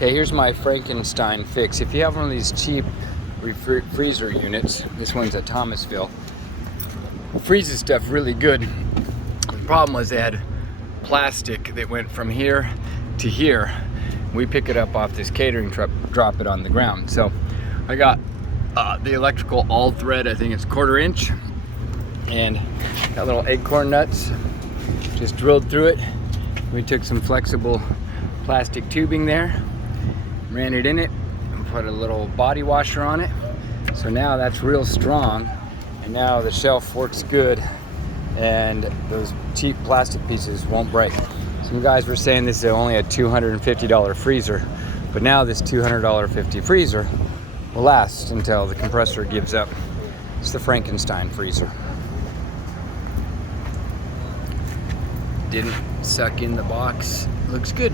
Okay, here's my Frankenstein fix. If you have one of these cheap freezer units, this one's at Thomasville, freezes stuff really good. The problem was they had plastic that went from here to here. We pick it up off this catering truck, drop it on the ground. So I got the electrical all thread, I think it's 1/4 inch, and got little acorn nuts, just drilled through it. We took some flexible plastic tubing there, ran it in it, and put a little body washer on it. So now that's real strong, and now the shelf works good, and those cheap plastic pieces won't break. Some guys were saying this is only a $250 freezer, but now this $250 freezer will last until the compressor gives up. It's the Frankenstein freezer. Didn't suck in the box. Looks good.